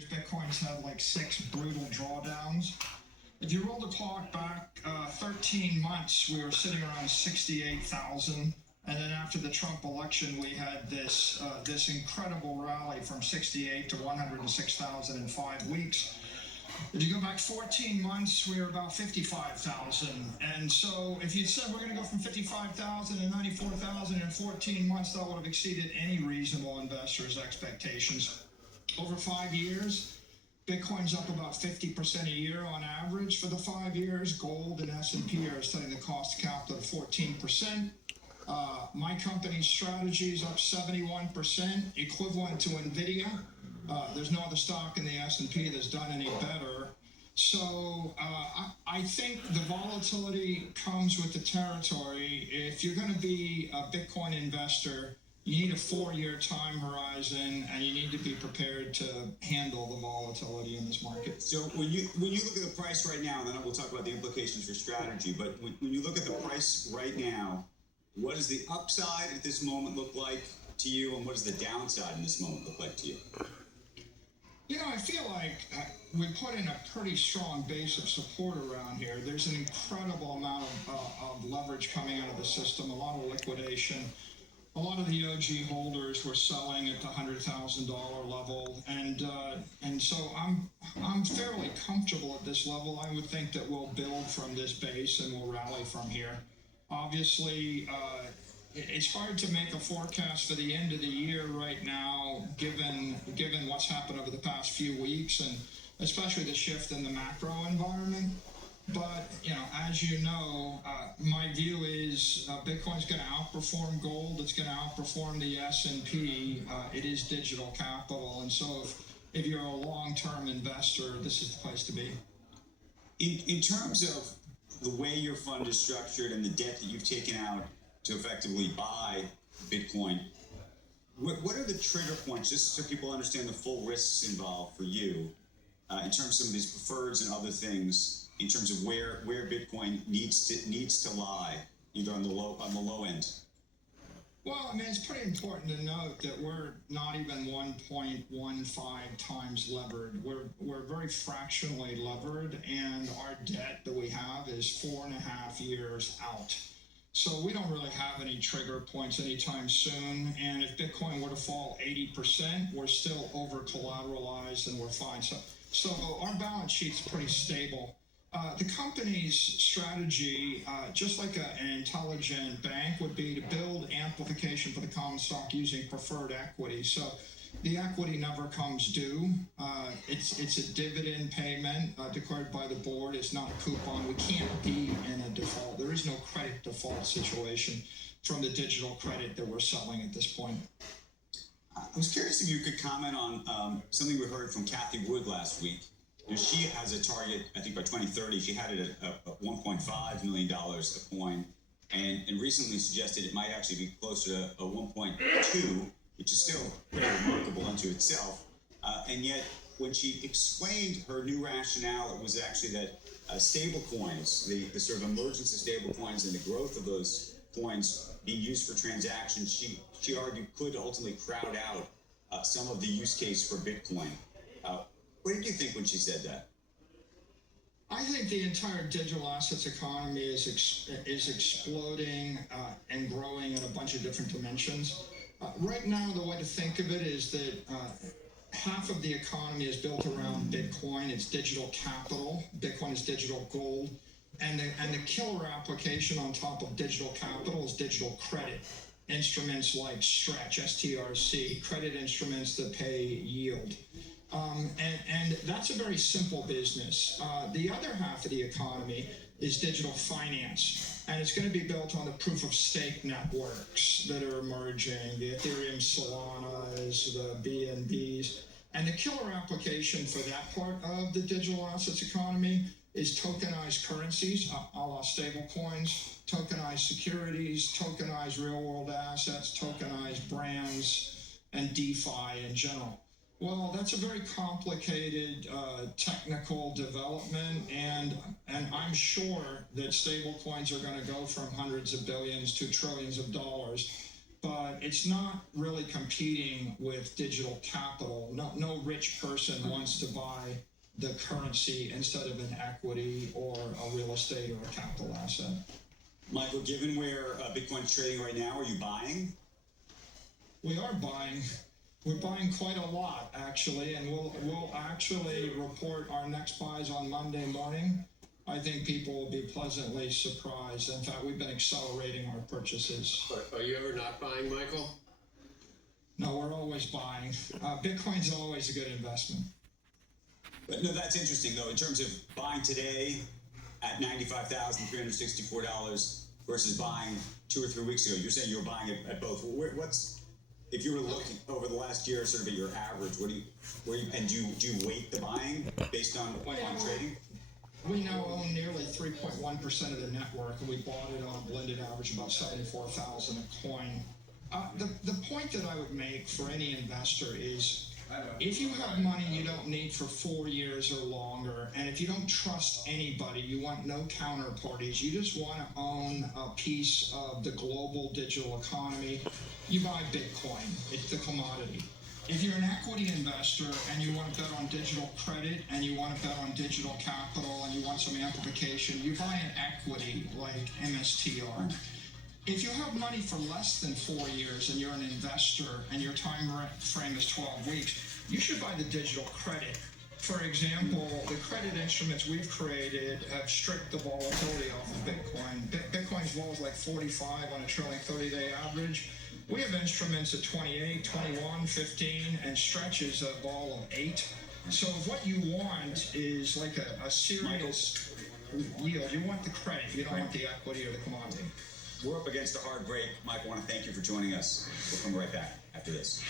Bitcoin's had like 6 brutal drawdowns. If you roll the clock back 13 months, we were sitting around 68,000. And then after the Trump election, we had this incredible rally from 68 to 106,000 in 5 weeks. If you go back 14 months, we were about 55,000. And so if you said we're going to go from 55,000 to 94,000 in 14 months, that would have exceeded any reasonable investor's expectations. Over 5 years, Bitcoin's up about 50% a year on average for the 5 years. Gold and S&P are setting the cost of capital at 14%. My company's strategy is up 71%, equivalent to NVIDIA. There's no other stock in the S&P that's done any better. So I think the volatility comes with the territory. If you're going to be a Bitcoin investor, you need a 4-year time horizon, and you need to be prepared to handle the volatility in this market. So when you look at the price right now, and then we'll talk about the implications for strategy, but when you look at the price right now, what does the upside at this moment look like to you, and what does the downside in this moment look like to you? You know, I feel like we put in a pretty strong base of support around here. There's an incredible amount of leverage coming out of the system, a lot of liquidation. A lot of the OG holders were selling at the $100,000 level, and so I'm fairly comfortable at this level. I would think that we'll build from this base and we'll rally from here. Obviously, it's hard to make a forecast for the end of the year right now, given what's happened over the past few weeks, and especially the shift in the macro environment. But, you know, as you know, my view is Bitcoin's going to outperform gold. It's going to outperform the S&P. It is digital capital. And so if you're a long-term investor, this is the place to be. In terms of the way your fund is structured and the debt that you've taken out to effectively buy Bitcoin, what are the trigger points, just so people understand the full risks involved for you, in terms of some of these preferreds and other things, in terms of where Bitcoin needs to lie, either on the low end? Well, I mean, it's pretty important to note that we're not even 1.15 times levered. We're very fractionally levered, and our debt that we have is 4.5 years out. So we don't really have any trigger points anytime soon. And if Bitcoin were to fall 80%, we're still over collateralized and we're fine. So our balance sheet's pretty stable. The company's strategy, just like an intelligent bank, would be to build amplification for the common stock using preferred equity. So the equity never comes due. It's a dividend payment declared by the board. It's not a coupon. We can't be in a default. There is no credit default situation from the digital credit that we're selling at this point. I was curious if you could comment on something we heard from Cathie Wood last week. You know, she has a target, I think by 2030, she had it at $1.5 million a coin, and recently suggested it might actually be closer to a 1.2, which is still pretty remarkable unto itself. And yet, when she explained her new rationale, it was actually that stable coins, the sort of emergence of stable coins and the growth of those coins being used for transactions, she argued could ultimately crowd out some of the use case for Bitcoin. What did you think when she said that? I think the entire digital assets economy is exploding and growing in a bunch of different dimensions. Right now, the way to think of it is that half of the economy is built around Bitcoin. It's digital capital. Bitcoin is digital gold. And the killer application on top of digital capital is digital credit. Instruments like Stretch, STRC, credit instruments that pay yield. And that's a very simple business. The other half of the economy is digital finance, and it's going to be built on the proof of stake networks that are emerging, the Ethereum Solanas, the BNBs. And the killer application for that part of the digital assets economy is tokenized currencies, a la stable coins, tokenized securities, tokenized real-world assets, tokenized brands, and DeFi in general. Well, that's a very complicated technical development, and I'm sure that stable coins are going to go from hundreds of billions to trillions of dollars. but it's not really competing with digital capital. No rich person wants to buy the currency instead of an equity or a real estate or a capital asset. Michael, given where Bitcoin's trading right now, are you buying? We are buying. We're buying quite a lot, actually, and we'll actually report our next buys on Monday morning. I think people will be pleasantly surprised. In fact, we've been accelerating our purchases. Are you ever not buying, Michael? No, we're always buying. Bitcoin's always a good investment. But no, that's interesting though. In terms of buying today at $95,364 versus buying 2 or 3 weeks ago, you're saying you were buying it at both. If you were looking over the last year, sort of at your average, do you weight the buying based on trading? We now own nearly 3.1% of the network, and we bought it on a blended average about 74,000 a coin. The point that I would make for any investor is, if you have money you don't need for 4 years or longer, and if you don't trust anybody, you want no counterparties, you just want to own a piece of the global digital economy, you buy Bitcoin. It's the commodity. If you're an equity investor and you want to bet on digital credit and you want to bet on digital capital and you want some amplification, you buy an equity like MSTR. If you have money for less than 4 years and you're an investor and your time frame is 12 weeks, you should buy the digital credit. For example, the credit instruments we've created have stripped the volatility off of Bitcoin. Bitcoin's vol is like 45 on a trailing 30-day average. We have instruments at 28, 21, 15, and stretches a vol of 8. So if what you want is like a serious yield, you want the credit, you don't want the equity or the commodity. We're up against a hard break. Mike, I want to thank you for joining us. We'll come right back after this.